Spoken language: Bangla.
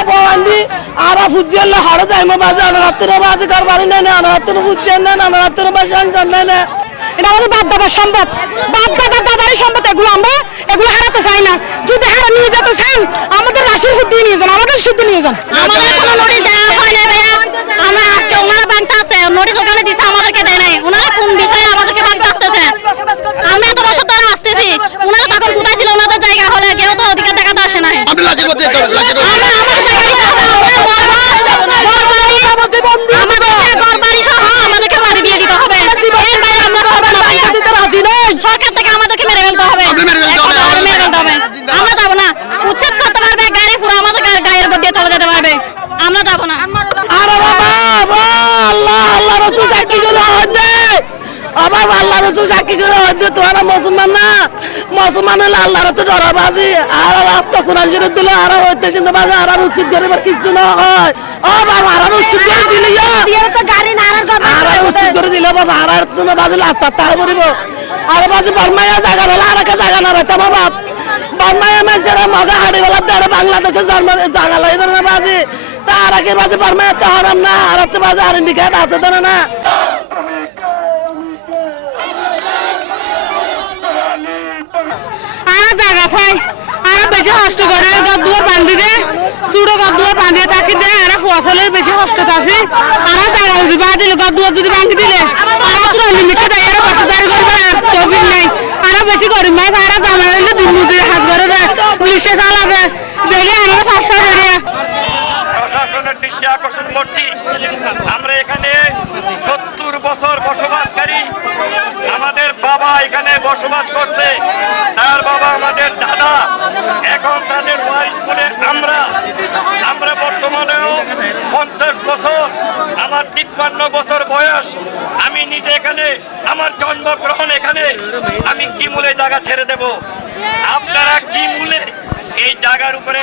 Abawandi, Ara Fujiella, Harazama Baza, Ratana Bazar, Varina, Ratana Fujiana, Ratana Bajan, Jandana. এটা আমাদের বাপ দাদার সম্পদ, বাপ দাদার সম্পদ, এগুলো আমরা এগুলো হারাতে চাই না। যদি হারা নিয়ে যেতে চান আমাদের রাশির সুদ দিয়ে নিয়ে যান, আমাদের সুদ দিয়ে নিয়ে যান। আমাদের কোনো নোটিশ দেওয়া হয় না ভাইয়া, আমরা আজকে ওনারা বাংটা আছে নোটিশ ওখানে দিচ্ছে, আমাদেরকে দেয় নাই। ওনারা কোন বিষয়ে আমাদেরকে বাংটা আসতেছে? আমরা এত বছর ধরে আসতেছি, ওনারা তখন কোথায় ছিল? ওনাদের জায়গা হলে কেউ তো অধিকার দেখাতে আসে না। আপনি লাঠি করতে আমরা আমাদের জায়গা দিতে হবে, আমাদেরকে ঘরবাড়ি সহ আমাদেরকে বাড়ি দিয়ে দিতে হবে। এর বাইরে আমরা সরকার থেকে আমাদেরকে মেরে ফেলতে হবে, মেরে ফেলতে হবে। আমরা যাবো না, উচ্ছেদ করতে পারবে, গাড়ি পুরো আমাদের গায়ের উপর দিয়ে চলে যেতে পারবে, আমরা যাবো না। আল্লাহ আল্লাহ রসুল সাক্ষী করে হদে আবার আল্লাহ রসুল সাক্ষী করে হদে তোরা মুসলমান না, মুসলমান হলে আল্লাহর তো ডরাবাজি আর রাত কোরআন শরীফ দিলে আর হইতে কিন্তু বাজে আর উচিত করিবার কিছু না হয়। ও বাবা আর উচিত করে দিলে আর উচিত করে দিলে বাবা আর তো বাজে লাস্ট তার করিব আর বাজে বর্মায়া জায়গা বেলা আর একটা জায়গা না বেতা বাপ বর্মায়া মেজরা মগা হাড়ি বেলা দেড় বাংলাদেশের জায়গা লাগে না বাজে তার আগে বাজে বর্মায়া তো হারাম না আর তো বাজে আর ইন্ডিকেট আছে তো না। আর জায়গা চাই আর বেশি কষ্ট করে গদুয়া বান্ধি দে সুড়ো গদুয়া বান্ধি থাকি দে আর ফসলের বেশি কষ্ট আছে আর জায়গা যদি বাঁধিলে গদুয়া যদি বান্ধি দিলে আর তো লিমিটে দেয় আর পাশে দাঁড়ি করবে আর তৌফিক নাই আর বেশি গরিব মাছ আর জামা দিলে দিন মজুরি হাজ করে দেয় পুলিশে চালাবে দেখে আমরা 500 করে প্রশাসনের দৃষ্টি আকর্ষণ করছি, আমরা এখানে 70 বছর বসবাসকারী, আমাদের বাবা এখানে বসবাস করছে, তার বাবা আমাদের দাদা, এখন তাদের ওয়ারিশ বলে আমরা বর্তমানেও 50 বছর, আমার 53 বছর বয়স, আমি নিজে এখানে আমার জন্মগ্রহণ এখানে, আমি কি মূলে জায়গা ছেড়ে দেব? আপনারা কি মূলে এই জায়গার উপরে